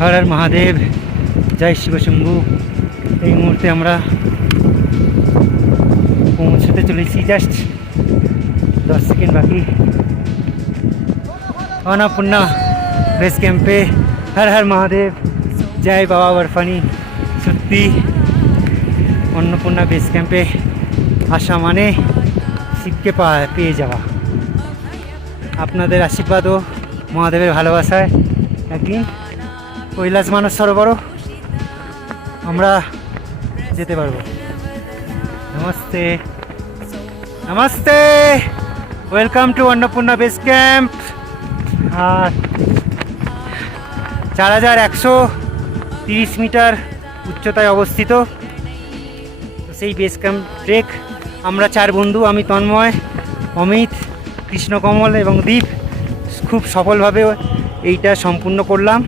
হর হর মহাদেব, জয় শিবশম্ভু। এই মুহূর্তে আমরা পৌঁছতে চলেছি, জাস্ট 10 সেকেন্ড বাকি অন্নপূর্ণা বেস ক্যাম্পে। হর হর মহাদেব, জয় বাবা বরফানি। সত্যি অন্নপূর্ণা বেস ক্যাম্পে আসা মানে শিবকে পেয়ে যাওয়া। আপনাদের আশীর্বাদ ও মহাদেবের ভালোবাসায় একদিন কৈলাস মানস সরোবরও আমরা যেতে পারবো। Namaste namaste, welcome to Annapurna base camp. আর 4130 মিটার উচ্চতায় অবস্থিত। তো সেই বেস ক্যাম্প ট্রেক আমরা 4 বন্ধু, আমি তন্ময়, অমিত, কৃষ্ণকমল এবং দীপ খুব সফলভাবে এইটা সম্পূর্ণ করলাম।